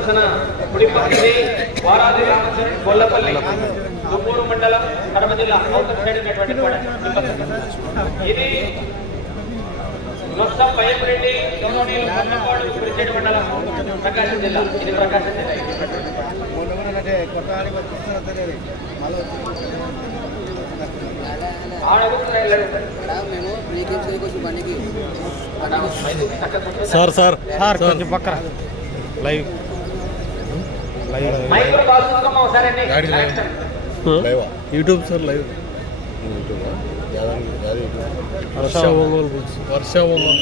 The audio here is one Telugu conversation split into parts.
ప్రదర్శన పుడిపల్లి వారాది గొల్లపల్లి దుమ్మూరు మండలం కడప జిల్లా అవుటర్ సైడ్ ఉన్నటువంటి కూడా. ఇది మొత్తం భయంరెడ్డి గౌరవనీయులు పన్నపాడు పిలిచేటి మండలం ప్రకాశం జిల్లా. ఇది ప్రకాశం జిల్లా. Sir sir. సార్ కొంచెం పక్కన live. YouTube sir live. Varsha Ongole books Varsha Ongole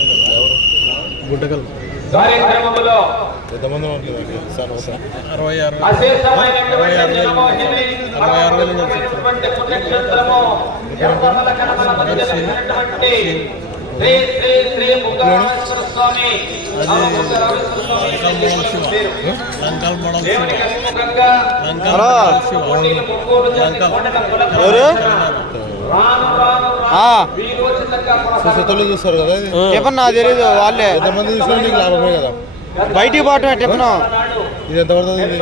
ఒకసారి అరవై అరవై అరవై ఆరు వేలు జనమోహిని, అరవై ఆరు స్వామి. సుశీతలు చూస్తారు కదా ఇది. టిఫిన్ నాకు తెలియదు వాళ్ళే. ఎంతమంది చూసినా నీకు లాభమే కదా. బయటికి పోవటమే టిఫిన్ ఇది ఎంత పడుతుంది ఇది?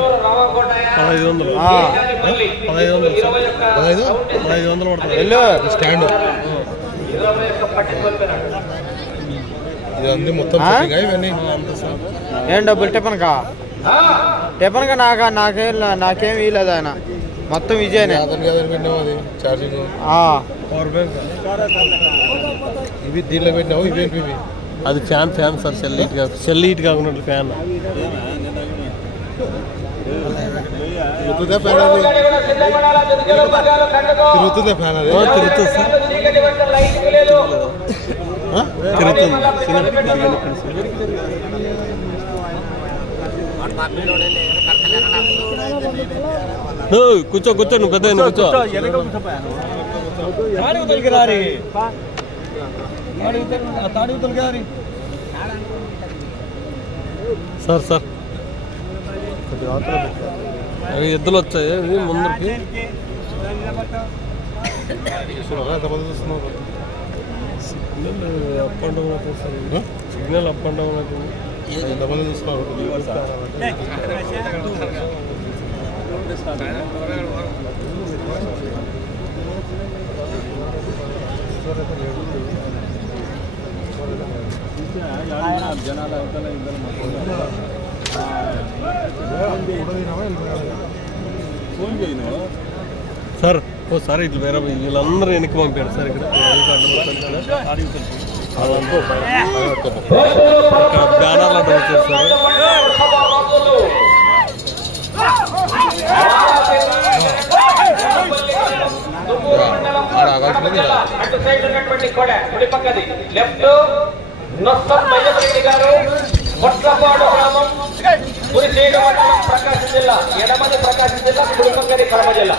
పదహైదు వందలు. పదహైదు వందలు పదహైదు? పదహైదు వందలు పడుతుంది. వెళ్ళు. స్టాండ్. ఏం డబ్బులు? టిఫిన్ కా? ఆ, టిఫిన్ కా నాకా? నాకేం నాకేం వీలేదు ఆయన. మొత్తం విజయనే ఇవి దీనిలో పెట్టినావు ఇవేంటి అది fan fan sir cell heat కాదు సెల్ హీట్ కాకుండా ఫ్యాన్. తిరుగుతుందా ఫ్యాన్ అది. తిరుగుతుందా ఫ్యాన్ అది? తిరుగుతుంది సార్. ఓయ్, కూర్చో కూర్చో నువ్వు పెద్ద కూర్చో సార్ సార్. అవి ఎద్దులు వచ్చాయి ముందరికి. చూస్తున్నారు సిగ్నల్ అప్ అండ్ డౌన్ అవుతుంది sir signal up and down అవుతుంది ఎంతమంది చూస్తున్నారు సార్ ఓ సార్ ఇట్లా వేరే వీళ్ళందరూ వెనక్కి పంపారు సార్ ఇక్కడ. బ్యానర్లు అడ్డం వచ్చారు సార్. అటు సైడ్ ఉన్నటువంటి కొడ కుడి పక్కది. లెఫ్ట్ మయ్యపరెడ్డి గారు పొట్లపాడు గ్రామం. గురిచేడు మండలం ప్రకాశం జిల్లా ఎడమది ప్రకాశం జిల్లా కుడి కడప జిల్లా.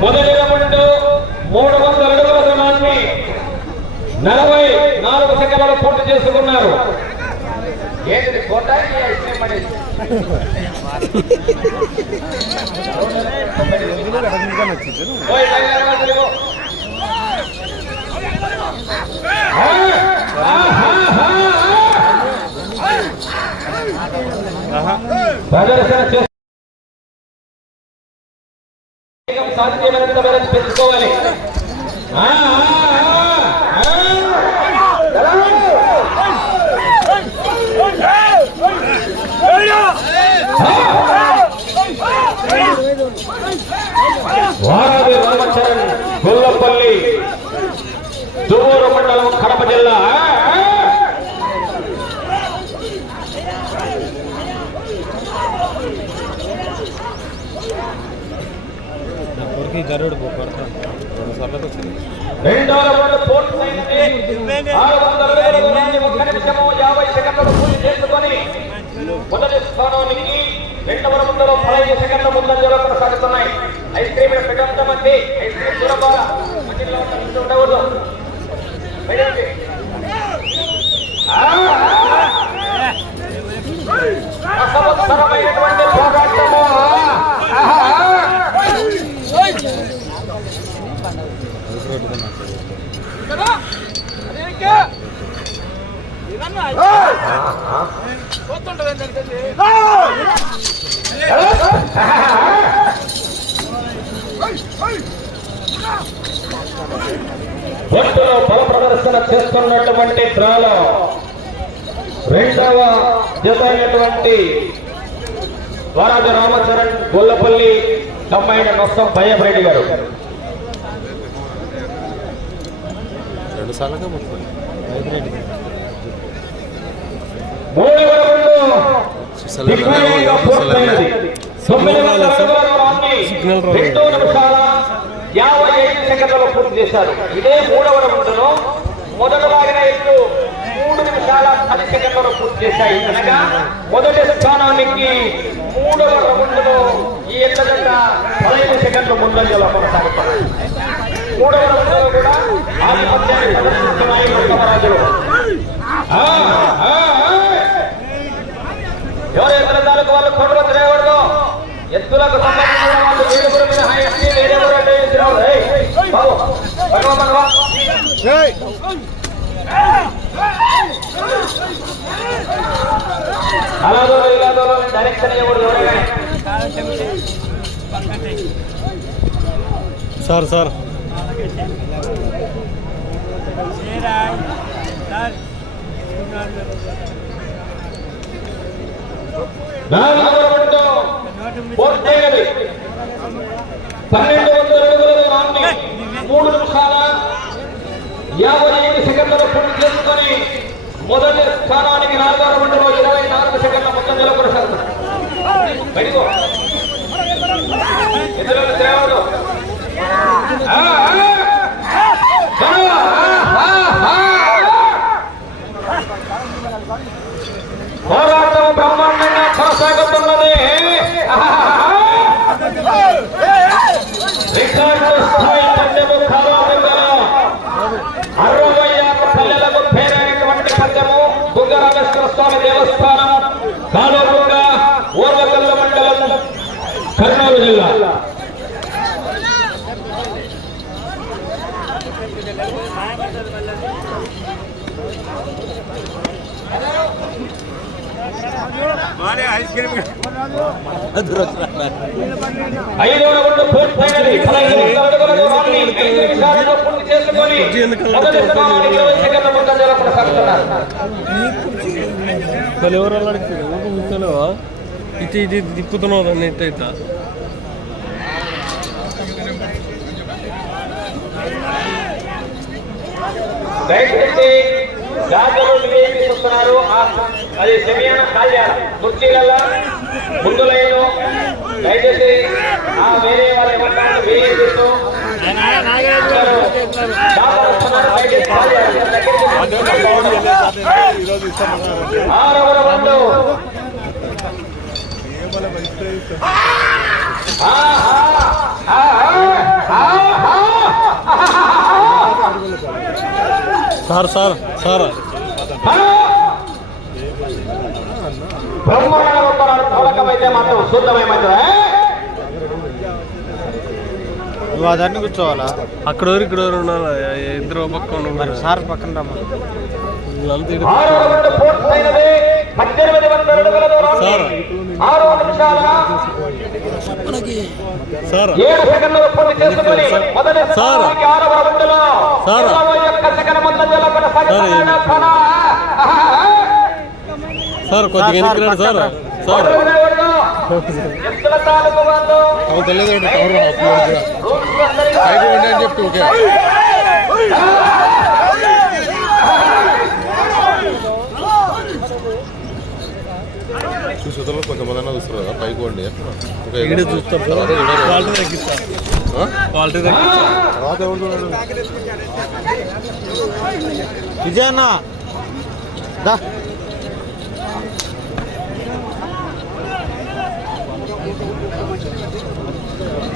మొదటి రౌండ్ మూడు వందల అడుగుల దూరాన్ని నలభై నాలుగు సెకండ్లు పూర్తి చేసుకున్నారు. ఏంటిది కోట? ఈ ఐస్ క్రీమ్ అనేది? ఓయ్, టైగర్ వాళ్ళు తిరుగు. ఆ, ఆ, ఆ, ఆ. ప్రదర్శన చేస్తూ వేగం సాధ్యమైనంత మేరకు పెంచుకోవాలి వారాది రామచరణ్ గొల్లపల్లి దువ్వూరు మండలం కడప జిల్లా. గరుడు రెండవ రౌండ్ ఆరు వందల వేల యాభై సెకండ్లు పూర్తి చేసుకొని మొదటి స్థానానికి రెండు నెంబర్ ముందలో పదహైదు సెకండ్ల ముందంజలో కొనసాగుతున్నాయి ఐస్ క్రీమ్ ప్రకంత మంది ఐస్ క్రీమ్ దూరపాల మందిలో ఉండకూడదు బయటకి రసవత్సరమైనటువంటి పోరాటము ఒట్టులో బల ప్రదర్శన చేస్తున్నటువంటి డ్రాలో రెండవ జత అయినటువంటి వరాజ రామచరణ్ గొల్లపల్లి తమ్మైన నొస్తం భయ్యరెడ్డి గారు. రెండు సార్లుగా ముట్టుకోండి రౌండ్ చూసలేదా? దిగ్విజయంగా పూర్తయినది. తొమ్మిది వందల రాలేదు. రెండు నిమిషాల యాభై ఐదు సెకండ్లలో పూర్తి చేశారు. ఇదే మూడవ రౌండ్లో మొదట లాగిన ఎత్తు మూడు నిమిషాల పది సెకండ్లలో పూర్తి చేశాయి. అనగా మొదటి స్థానానికి మూడవ రౌండ్లో ఈ ఎత్త జత పదహైదు సెకండ్ల ముందంజలో కొనసాగుతున్నారు మూడవ రౌండ్లో కూడా ఆధిపత్యాన్ని ప్రదర్శిస్తున్నాయి ఉత్తమరాజులు ఆ, ఆ, ఆ. ఎవరు ఎత్తుల తాలూకు వాళ్ళు కొడుకు తిరగకూడదు ఎత్తులకు సంబంధించిన వాళ్ళు ఏడుగురు మీద హై బాబు, డైరెక్షన్ ఇవ్వకూడదు ఎవరైనా. Sir sir. పూర్తయినది పన్నెండు వందల అడుగుల మూడు నిమిషాల యాభై ఐదు సెకండ్లలో పూర్తి చేసుకొని మొదటి స్థానానికి నాలుగవ రౌండ్లో ఇరవై నాలుగు సెకండ్ల ముందంజలో బయటకు ఎదురు కొనసాగుతున్నది రికార్డు స్థాయి పందెము కాలాలలో అరవై ఆరు పల్లెలకు పేరైనటువంటి పందెము దుర్గరామేశ్వర స్వామి దేవస్థానం కాలువలుగ ఓర్వగల్ల మండలం కర్నూలు జిల్లా ఐదవ రౌండ్ పూర్తయినది పదహైదు వందల అడుగుల దూరాన్ని ఐదు నిమిషాలలో పూర్తి చేసుకొని మొదటి స్థానానికి ఇరవై సెకండ్ల ముందంజలో కొనసాగుతున్నారు మళ్ళీ ఎవరు అడిగితే ఊరు కూర్చోలేవా ఇటు ఇది తిప్పుతున్నావు దాన్ని ఇట్ట దయచేసి జాతరలు వివేకి చూస్తున్నారు అది సెమియాన ఖాళీ కుర్చీలలో ముందు లైన్లో దయచేసి ఆ వేరే వాళ్ళ ఎవరికైనా వేరే చేస్తూ అందరూ జాతర వస్తున్నారు, ఆహా ఆహా సార్ సార్ సార్. నువ్వు అదన్ని కూర్చోవాలా? అక్కడ ఎవరు ఇక్కడ ఎవరు ఉన్నారు? ఇద్దరు పక్క ఉన్నారు. మరి సార్ పక్కన దూరాన్ని సార్. ఆరో నిమిషాల సార్? ఏడు సెకండ్లు పూర్తి చేసుకుని మొదటి సార్. స్థానానికి ఆరవ రౌండ్లో సార్. ఇరవై ఒక్క సెకండ్ ముందంజలో కొనసాగుతున్నాడు సార్. కొద్దిగా సార్ సార్ అవును తెలియదు కవర్ అని ఓకే. చూసేతలో కొంతమంది చూస్తారు కదా పైకి వండి తర్వాత విజయ్ అన్న దా.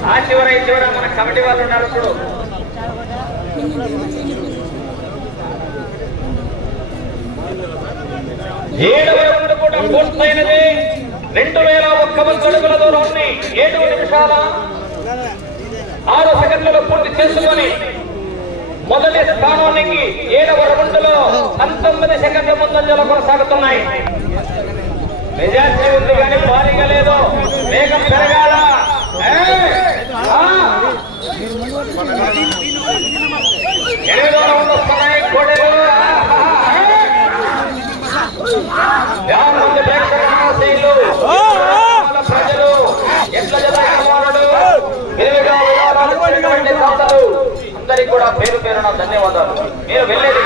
ఆ చివర ఈ చివర మన కమిటీ వాళ్ళు ఉన్నారు ఇప్పుడు. ఏడవ రౌండ్ కూడా పూర్తయినది. రెండు వేల ఒక్క వంద అడుగుల దూరాన్ని ఏడు నిమిషాల ఆరు సెకండ్లలో పూర్తి చేసుకొని మొదటి స్థానానికి ఏడవ రౌండ్లో పంతొమ్మిది సెకండ్ల ముందంజలు కొనసాగుతున్నాయి. మెజార్టీ ఉంది కానీ భారీగా లేదు. వేగం పెరగాల. ఏయ్! రౌండ్ వస్తున్నాయి గ్రామాల ప్రజలు ఎట్ల విరివిగా అందరికీ కూడా పేరు పేరున ధన్యవాదాలు. మీరు వెళ్ళేది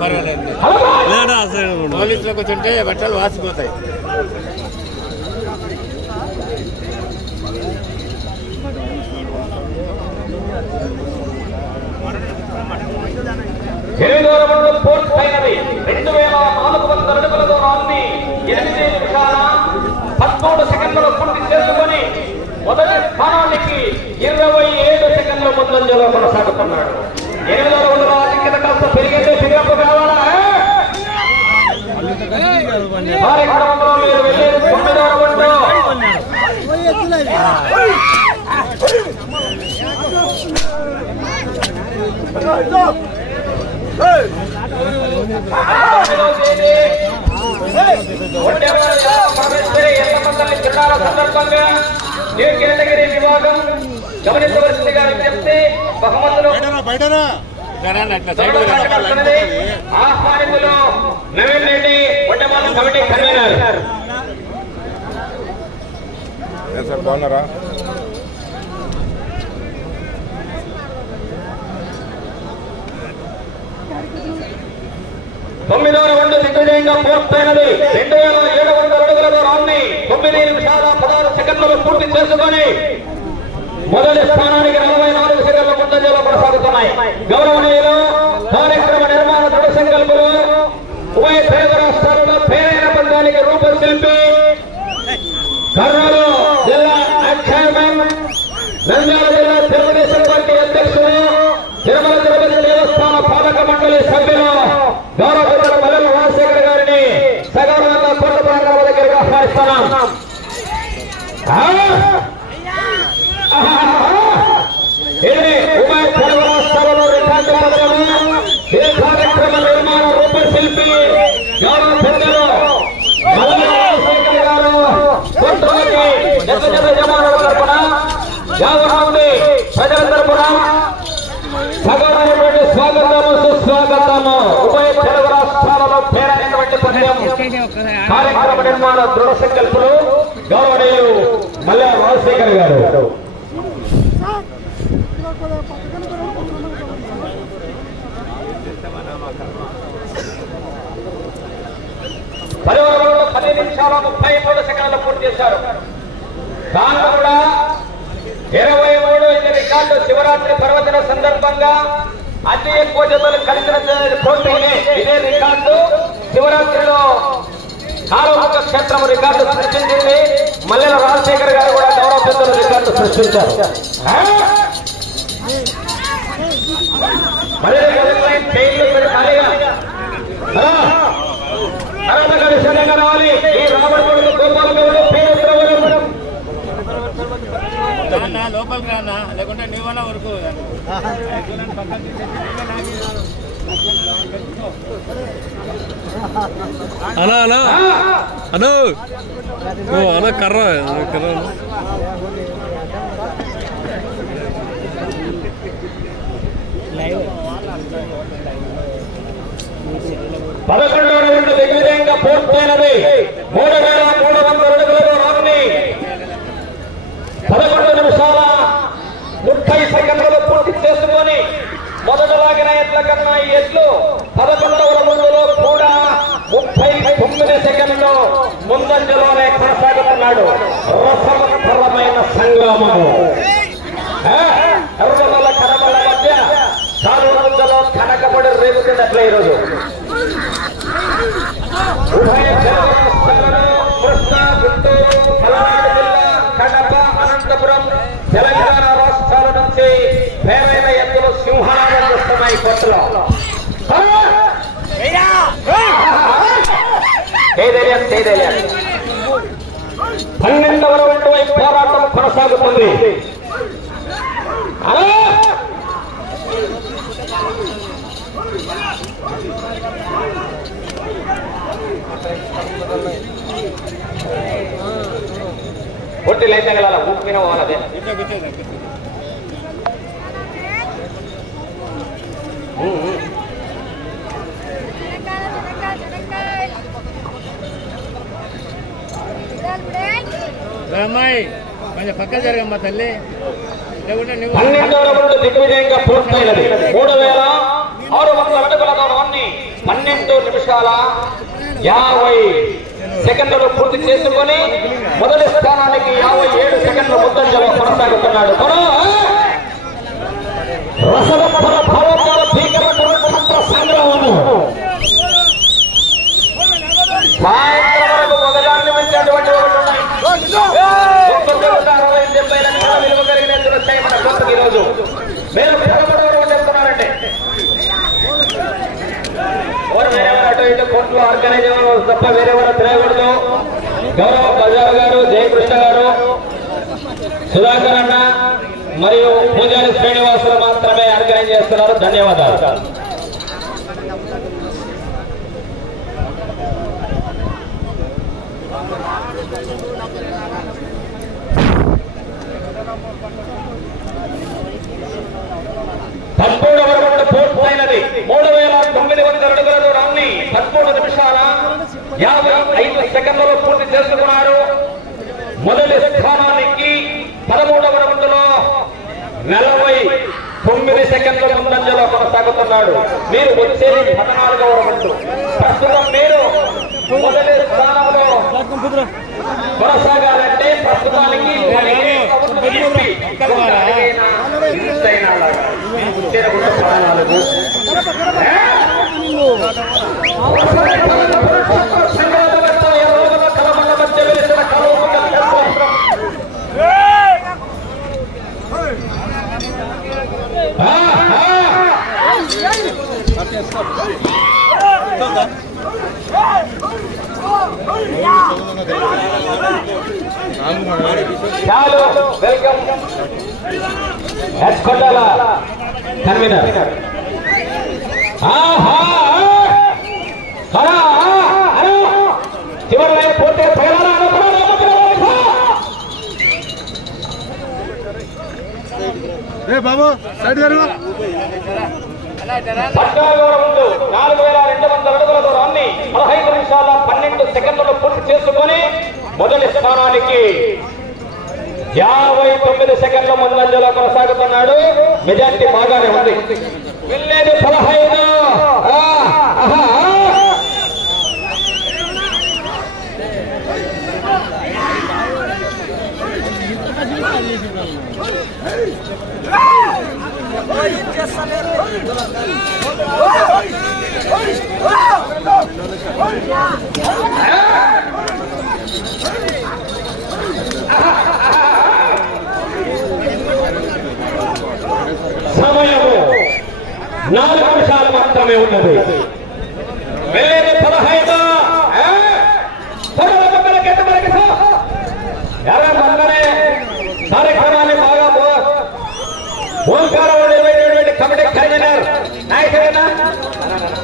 పర్వాలేదు లేడా అసలు పోలీసులకు వచ్చుంటే బట్టలు వాసిపోతాయి. ఎనిమిదో రౌండ్ పూర్తయినది రెండు వేల నాలుగు వందల అడుగుల దూరాన్ని ఎనిమిది నిమిషాల పదమూడు సెకండ్లు పూర్తి చేసుకొని మొదటి స్థానానికి ఇరవై ఏడు సెకండ్ల ముందంజలో కొనసాగుతున్నాడు ఎనిమిదో రౌండ్లో ఆధిక్యత కాస్త పెరిగితే ఫిగరపు కావాలా కార్యక్రమంలో మీరు వెళ్ళేది తొమ్మిదో రౌండ్ తొమ్మిదవ తేదీ ఒంటేవారి జిల్లాల సందర్భంగా న్యూ కేటగిరీ విభాగం గమనించవలసిందిగా విజ్ఞప్తి బహుమతులు ఆహ్వానితులు Naveen Reddy committee convener sir బాగున్నారా? తొమ్మిదో రౌండ్ దిగ్విజయంగా పూర్తయినది. రెండు వేల ఏడు వందల అడుగుల దూరాన్ని తొమ్మిది నిమిషాల పదహారు సెకండ్లు పూర్తి చేసుకొని మొదటి స్థానానికి నలభై నాలుగు సెకండ్ల ముందంజలో కొనసాగుతున్నాయి. గౌరవనీయులు కార్యక్రమ నిర్మాణ దృఢ సంకల్పులు ఉభయ తెలుగు రాష్ట్రాలలో పేరైన బంధానికి రూపశిల్పి కర్నూలు జిల్లా చైర్మన్ నంద్యాల జిల్లా తెలుగుదేశం పార్టీ అధ్యక్షులు తిరుమల తిరుపతి దేవస్థాన పాలక మండలి సభ్యులు గౌరవ పెద్దలు మల్లెల రాజశేఖర్ గారిని సగౌరవంగా కోట ప్రాంగణం దగ్గరికి ఆహ్వానిస్తున్నాం ఆ! ఇది ఉభయ తెలుగు రాష్ట్రాలలో రికార్డు పదవులు ఈ కార్యక్రమ నిర్మాణ రూపశిల్పి గౌరవ కార్యక్రమ నిర్మాణ దృఢ సంకల్పులు గౌరవనీయులు మల్లె రాజశేఖర్ గారు. పరివారంలో పది నిమిషాల ముప్పై మూడు సెకండ్లు పూర్తి చేశారు. దాంట్లో కూడా ఇరవై మూడు ఇది రికార్డు శివరాత్రి పర్వదిన సందర్భంగా అతి ఎక్కువ జతలు కలిసిన పోటీనే ఇదే రికార్డు. శివరాత్రిలో కాలువముఖ క్షేత్రం రికార్డు సృష్టించింది. మల్లెల రాజశేఖర్ గారు కూడా గౌరవ పెద్దలు రికార్డు సృష్టించారు. రావాలి. ఈ రాబడి గోపాల లోపలికి రానా? లేకుంటే నీవన్నా వరకు అలా అలా అను. ఓ అలా కర్ర కర్ర. పదకొండవ రౌండ్ దిగ్విజయంగా పూర్తయినది మూడు వేల మూడు వందల అడుగులలో రాని పదకొండు నిమిషాల ముప్పై సెకండ్లు పూర్తి చేసుకొని మొదట లాగిన ఎట్ల కన్నా ఈ ఎట్లు పదకొండవ రౌండ్లో కూడా ముప్పై తొమ్మిది సెకండ్లు ముందంజలోనే కొనసాగుతున్నాడు రసవత్తరమైన సంగ్రామము ఆ, ఎర్రమల కడమల మధ్య కాలువలో కనకబడి రేగుతున్నట్లే ఈరోజు ఉభయ తెలుగు రాష్ట్రాలలో కృష్ణా గుంటూరు పల్నాడు జిల్లా కడప అనంతపురం తెలంగాణ రాష్ట్రాల నుంచి పేరైన ఎత్తులు సింహాలను వస్తున్నాయి పన్నెండవ రౌండ్ వైపు పోరాటం కొనసాగుతుంది. అలా ఒట్టి లైన్ తగలాల ఊపిన వాళ్ళదే అమ్మాయి కొంచెం పక్క జరగమ్మా తల్లి. లేకుంటే నువ్వు దిగ్విజయంగా పూర్తయినది. మూడు వేల ఆరు వందల అడుగుల దూరాన్ని పన్నెండు నిమిషాల యాభై సెకండ్లు పూర్తి చేసుకొని మొదటి స్థానానికి యాభై ఏడు సెకండ్ల ముందంజలో కొనసాగుతున్నాడు కొన! రసవత్తర భావోద్వేగ భీకర కురుక్షేత్ర సంగ్రామము సాయంత్రం వరకు మొదలాన్ని మించినటువంటి ఒకటి ఉన్నాయి. ఒక్కొక్కరు అరవై డెబ్బై లక్షల విలువ కలిగిన ఎద్దులు వచ్చాయి మన కోర్టుకి ఈరోజు మీరు పిల్లబడవరు చెప్తున్నారండి ఎవరు వేరే వారు అటు ఇటు కోర్టులో ఆర్గనైజ్ తప్ప వేరే వారు తిరగకూడదు గౌరవ బజార్ గారు జయకృష్ణ గారు సుధాకర్ అన్న మరియు పూజారి శ్రీనివాసులు మాత్రమే ఆర్గనైజ్ చేస్తున్నారు ధన్యవాదాలు. పదమూడవ రౌండ్ పూర్తయినది. మూడు వేల తొమ్మిది వందల అడుగుల దూరాన్ని పదమూడు నిమిషాల యాభై ఐదు సెకండ్లలో పూర్తి చేసుకున్నారు. మొదటి స్థానానికి పదమూడవ రౌండ్ నలభై తొమ్మిది సెకండ్ల ముందంజలో కొనసాగుతున్నాడు మీరు వచ్చేది పద్నాలుగవ రౌండ్. ప్రస్తుతం మీరు మొదటి స్థానంలో కొనసాగాలంటే ప్రస్తుతానికి పద్నాలుగు. సంఘాతవేత్త ఈ రోజున కలమల మధ్య వెలిసిన కలవముల క్షేత్రం. ఆ, ఆ. చాలు వెల్కమ్. ఎస్కొండాల కన్వీనర్. ఆహా! చివరి లైన్ పోతే పైలారా ఏ బాబు సైడ్ జరుగు రౌండ్లు నాలుగు వేల రెండు వందల అడుగుల దూరాన్ని పదహైదు నిమిషాల పన్నెండు సెకండ్లు పూర్తి చేసుకొని మొదటి స్థానానికి యాభై తొమ్మిది సెకండ్ల ముందంజలో కొనసాగుతున్నాడు. మెజార్టీ బాగానే ఉంది వెళ్ళేది పదహైదు ఆ, ఆహా, ఆ. సమయము నాలుగు నిమిషాలు మాత్రమే ఉన్నది వేరే పదహైదు ఆ? త్వరగా తొమ్మిదికి ఎంత వరకు సో? ఎలా మందనే కార్యక్రమాన్ని బాగా ఓంకారం నిర్వహించినటువంటి కమిటీ కన్వీనర్ నాయకుడేనా రైట్. చిన్న వెల్కమ్ పదహైదు రెండు నాలుగు వేల ఐదు వందల రూపాయల పదహారు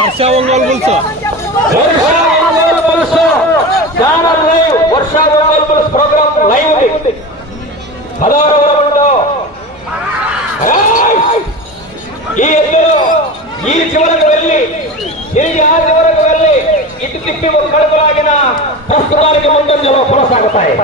వర్ష ఒంగోలు పులుసు వర్ష ఒంగోలు పులుసు. ఛానల్ లైవ్ వర్ష ఒంగోలు పులుసు ప్రోగ్రామ్ లైవ్ ఉంది. పదహారవ రౌండ్ ఏయ్! ఈ ఎద్దులు ఈ చివరకు వెళ్ళి తిరిగి ఆ చివరకు వెళ్ళి ఇటు తిప్పి ఒక్కడుగు లాగిన ప్రస్తుతానికి ముందంజలో కొనసాగుతాయి!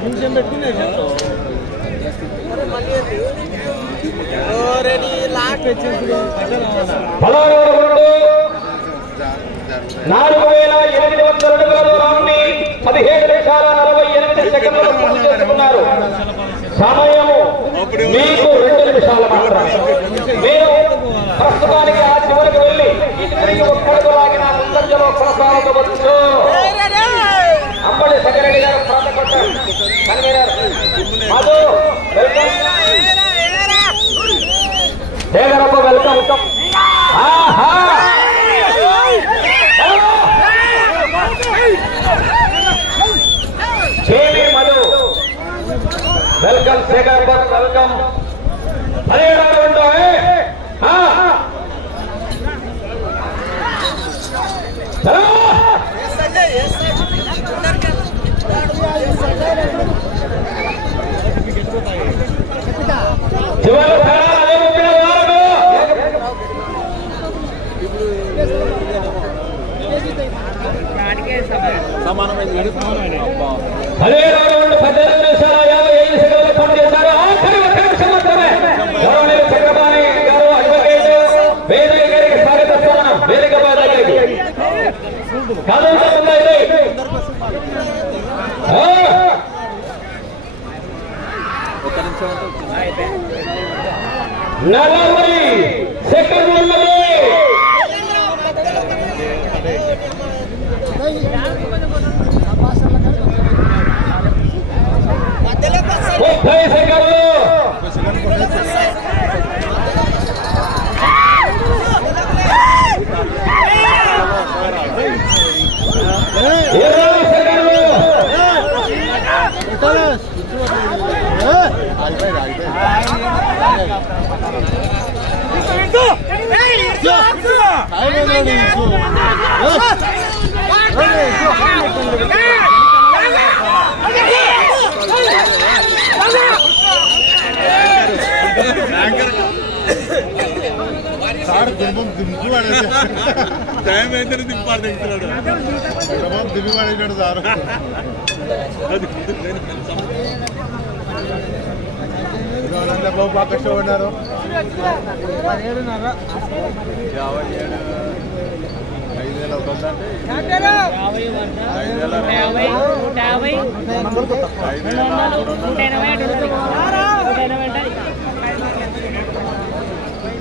నిమిషం పెట్టుకునే నాలుగు వేల ఎనిమిది వందల అడుగుల దూరాన్ని పదిహేడు నిమిషాల నలభై ఎనిమిది సెకండ్లలో పూర్తి చేసుకున్నారు సమయము మీకు రెండు నిమిషాలు మాత్రమే. మీరు ప్రస్తుతానికి ఆ చివరికి వెళ్ళి ఇటు తిరిగి ఒక్కడుగు లాగిన ముందంజలో కొనసాగవచ్చు అంబడి సెక్రటరీ గారు ప్రాంత convener Madhu welcome. Devarappa welcome. ఆహా! చేమి మధు. వెల్కమ్ శేఖర్ బస్ వెల్కమ్. పదిహేడు ఉంటాయి చలో అదే ముప్పై వారు పదిహేడు రెండు పద్దెనిమిది నిమిషాల యాభై ఐదు సెకండ్లు పూర్తి చేశారు. ఆఖరి ఒక్క నిమిషం మాత్రమే. గౌరవనీయులు చక్రపాణి గారు అడ్వకేట్ వేదిక గారికి స్వాగత స్వాగతం వేదిక బాధ దగ్గరికి కదులుతుందా ఇది ఆ! నలభై సెకండ్లు ఉన్నది ముప్పై సెకండ్లు ఇరవై సెకండ్లు సార్ దింపం దింపు పడేసి టైం సార్ బాబు బాగా కష్టపడ్డారు యాభై ఏడు ఐదు వేల ఐదు వేల యాభై యాభై ఐదు ఉంటుంది.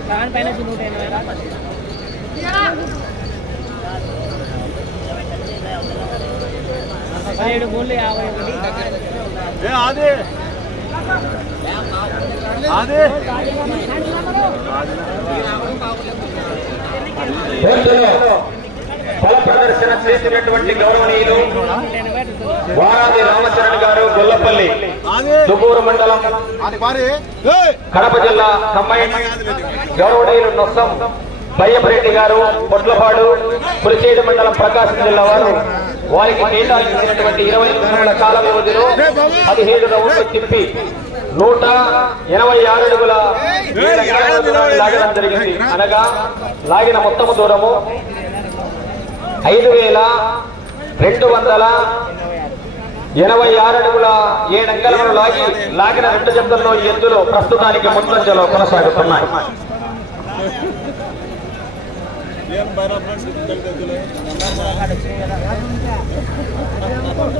దానిపైన నూట ఎనభై పదిహేడు మూడు యాభై ఒకటి. అదే అదే కోర్టులో బల ప్రదర్శన చేసినటువంటి గౌరవనీయులు. వారాది రామచరణ్ గారు గొల్లపల్లి దుబ్బూరు మండలం కడప జిల్లా కంబైన్ గౌరవనీయులు నొస్సం బయ్యపరెడ్డి గారు పొట్లపాడు పులిచేడు మండలం ప్రకాశం జిల్లా వారు. వారికి కేటాయించినటువంటి ఇరవై నిమిషముల కాల వ్యవధిలో పదిహేడు రౌండ్లు తిప్పి నూట ఎనభై ఆరు అడుగుల ఏడు లాగడం జరిగింది. అనగా లాగిన మొత్తము దూరము ఐదు వేల రెండు వందల ఎనభై ఆరు అడుగుల ఏడు లాగి లాగిన రెండు జంతుల్లో ఎద్దులు ప్రస్తుతానికి ముందంజలో కొనసాగుతున్నాయి. ఏం 全部。